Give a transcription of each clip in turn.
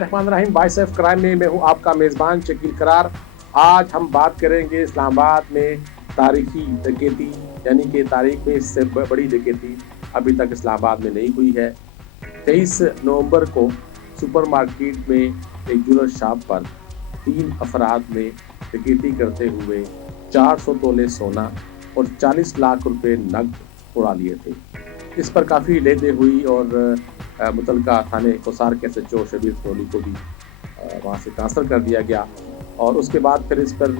बिस्मिल्लाहिर्रहमानिर्रहीम। बाइस of crime में मैं हूँ आपका मेज़बान शकील करार। आज हम बात करेंगे इस्लामाबाद में तारीखी डकैती, यानी कि तारीख में इससे बड़ी डकैती अभी तक इस्लामाबाद में नहीं हुई है। 23 नवंबर को सुपरमार्केट में एक ज्वेलर शॉप पर 3 अफराद ने डकैती करते हुए 400 तोले सोना और 40 लाख रुपए नकद उड़ा लिए थे। इस पर काफ़ी लेदे हुई और मुतलका थाने कोसार के SHO शबीर सोनी को भी वहाँ से ट्रांसफ़र कर दिया गया। और उसके बाद फिर इस पर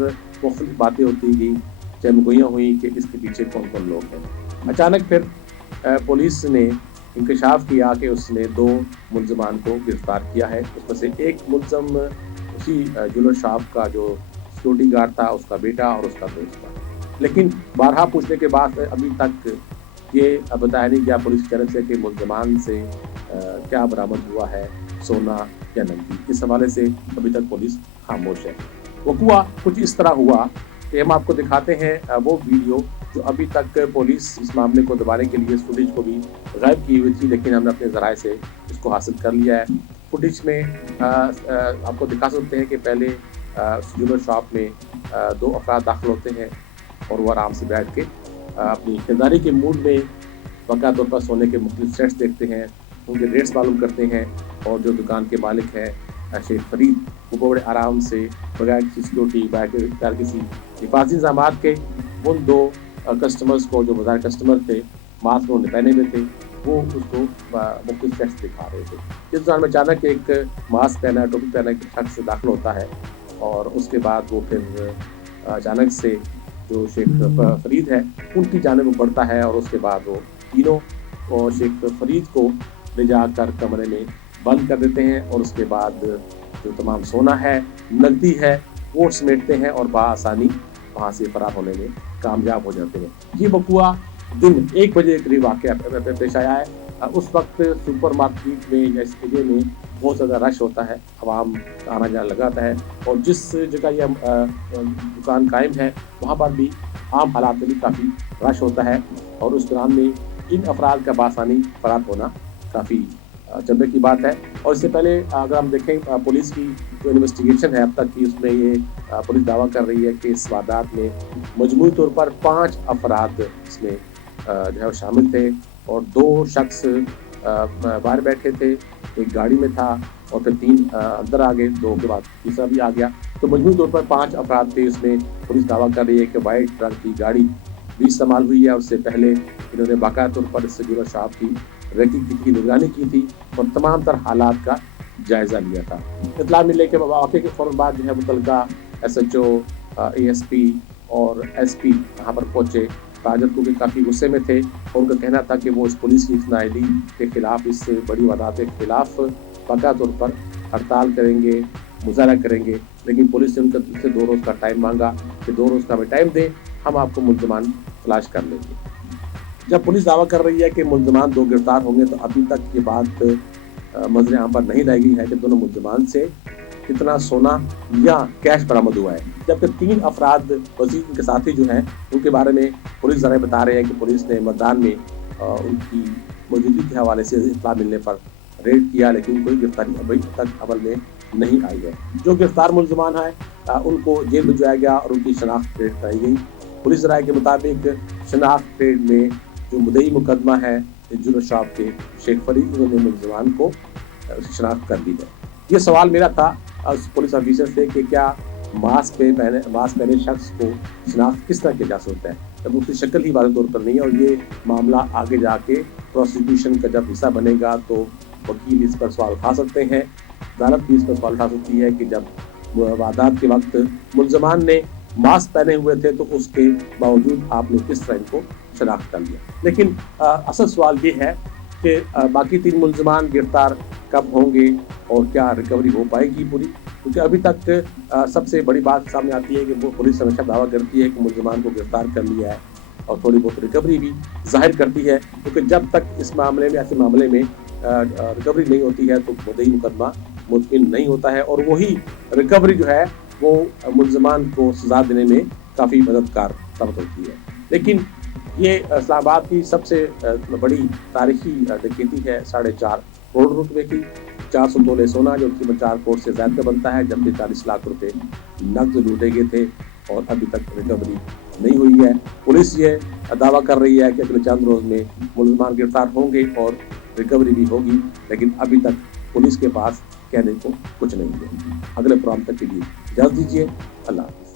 मुख्तलिफ बातें होती गई, चमगोइयाँ हुई कि इसके पीछे कौन कौन लोग हैं। अचानक फिर पुलिस ने इंकशाफ किया कि उसने 2 मुलजमान को गिरफ्तार किया है। उसमें से एक मुलजम उसी ज्वेलर शॉप का जो सिक्योरिटी गार्ड था, उसका बेटा और उसका दोस्त था। लेकिन बारहा पूछने के बाद अभी तक ये बताया नहीं गया पुलिस की तरफ से कि मुलजमान से क्या बरामद हुआ है, सोना या नकदी। इस हवाले से अभी तक पुलिस खामोश है। वक़ुआ कुछ इस तरह हुआ कि हम आपको दिखाते हैं वो वीडियो जो अभी तक पुलिस इस मामले को दबाने के लिए इस फुटेज को भी गायब की हुई थी, लेकिन हमने अपने ज़राए से इसको हासिल कर लिया है। फुटेज में आपको दिखा सकते हैं कि पहले ज्वेलर शॉप में 2 अफराद दाखिल होते हैं और वो आराम से बैठ के अपनी खरीदारी के मूड में बाकायदा तौर पर सोने के मुख्तलिफ सेट्स देखते हैं, उनके रेट्स मालूम करते हैं। और जो दुकान के मालिक हैं शेख फरीद, वो बड़े आराम से बगैर किसी सिक्योरिटी, बगैर किसी हिफाजी इंतजाम के उन 2 कस्टमर्स को, जो बाजार कस्टमर थे, मास्क उन्होंने पहने हुए थे, वो उसको मुख्तलिफ सेट्स दिखा रहे थे। इस दौरान में अचानक एक मास्क पहना, टोपी पहना एक शख्स दाखिल होता है और उसके बाद वो फिर अचानक से जो शेख फरीद है उनकी जानिब बढ़ता है और उसके बाद वो तीनों और शेख फरीद को ले जाकर कमरे में बंद कर देते हैं और उसके बाद जो तमाम सोना है, नकदी है, वो समेटते हैं और बआसानी वहाँ से फरार होने में कामयाब हो जाते हैं। ये वक़ुआ दिन 1 बजे के करीब वाक़या पेश आया है। उस वक्त सुपर मार्केट में या इस एरिए में बहुत ज़्यादा रश होता है, आवाम का आना जाना लगाता है और जिस जगह यह दुकान कायम है वहाँ पर भी आम हालात में भी काफ़ी रश होता है। और उस दौरान में इन अफराद का बासानी फरार होना काफ़ी चंबे की बात है। और इससे पहले अगर हम देखें पुलिस की जो इन्वेस्टिगेशन है अब तक की, उसमें ये पुलिस दावा कर रही है कि इस वारदात में मजमूई तौर पर 5 अफराद इसमें जो है शामिल थे और 2 शख्स बाहर बैठे थे, एक गाड़ी में था और फिर 3 अंदर आ गए, 2 के बाद तीसरा भी आ गया। तो मजमूई तौर पर 5 अफराद थे। इसमें पुलिस दावा कर रही है कि वाइट रंग की गाड़ी भी इस्तेमाल हुई है। उससे पहले इन्होंने बाकायदा तौर पर इस ज्वेलर शॉप की रैकिंग की निगरानी की थी और तमाम तर हालात का जायज़ा लिया था। इत्तला मिलने के वाक़े के फ़ौरन बाद जो है मुतलका SHO, ASP और SP यहाँ पर पहुँचे। ताजर को भी काफ़ी गुस्से में थे और उनका कहना था कि वो इस पुलिस की इस नाअहली के ख़िलाफ़, इस बड़ी वारदात के ख़िलाफ़ बाकायदा तौर पर हड़ताल करेंगे, मुज़ाहरा करेंगे। लेकिन पुलिस ने उनसे 2 रोज़ का टाइम मांगा कि 2 रोज़ का हमें टाइम दें, हम आपको मुलज़मान तलाश कर लेंगे। जब पुलिस दावा कर रही है कि मुलज़मान 2 गिरफ्तार होंगे, तो अभी तक ये बात नज़र आम पर नहीं लाई गई है कि दोनों मुलज़मान से कितना सोना या कैश बरामद हुआ है। जबकि 3 अफराद मज़ीद उनके साथी जो हैं उनके बारे में पुलिस ज़राए बता रहे हैं कि पुलिस ने मैदान में उनकी मौजूदगी के हवाले से इत्तला मिलने पर रेड किया, लेकिन कोई गिरफ्तारी अभी तक अमल में नहीं आई है। जो गिरफ्तार मुलज़मान हैं उनको जेल भिजवाया गया और उनकी शनाख्त ट्रेड कराई गई। पुलिस ज़राए के मुताबिक शनाख्त ट्रेड में जो मुद्दई मुकदमा है ज्वेलर शॉप के शेख फरीद, उन्होंने मुलज़मान को शनाख्त कर दी है। ये सवाल मेरा था पुलिस ऑफिसर से कि क्या मास्क पहने शख्स को शनाख्त किस तरह किया जा सकता है, जब उसकी शक्ल ही वाज़ेह तौर पर नहीं है। और ये मामला आगे जाके प्रोसिक्यूशन का जब हिस्सा बनेगा तो वकील इस पर सवाल उठा सकते हैं, अदालत भी इस पर सवाल उठा सकती है कि जब वारदात के वक्त मुलज़मान ने मास्क पहने हुए थे तो उसके बावजूद आपने किस तरह इनको शनाख्त कर लिया। लेकिन असल सवाल ये है कि बाकी 3 मुलज़मान गिरफ्तार कब होंगे और क्या रिकवरी हो पाएगी पूरी, क्योंकि अभी तक सबसे बड़ी बात सामने आती है कि वो पुलिस हमेशा दावा करती है कि मुलज़मान को गिरफ्तार कर लिया है और थोड़ी बहुत रिकवरी भी जाहिर करती है, क्योंकि जब तक इस मामले में, ऐसे मामले में रिकवरी नहीं होती है तो मुद्दई मुकदमा मुतमिन नहीं होता है और वही रिकवरी जो है वो मुलज़मान को सज़ा देने में काफ़ी मददगार साबित होती है। लेकिन ये इस्लामाबाद की सबसे बड़ी तारीखी डकैती है 4.5 करोड़ रुपए की। 400 तोले सोना जो कीमत 4 करोड़ से ज्यादा बनता है, जबकि 40 लाख रुपए नकद लूटे गए थे और अभी तक रिकवरी नहीं हुई है। पुलिस ये दावा कर रही है कि अगले चंद रोज में मुलजमान गिरफ्तार होंगे और रिकवरी भी होगी, लेकिन अभी तक पुलिस के पास कहने को कुछ नहीं है। अगले प्रोग्राम तक के लिए इजाजत दीजिए। अल्लाह हाफ़िज़।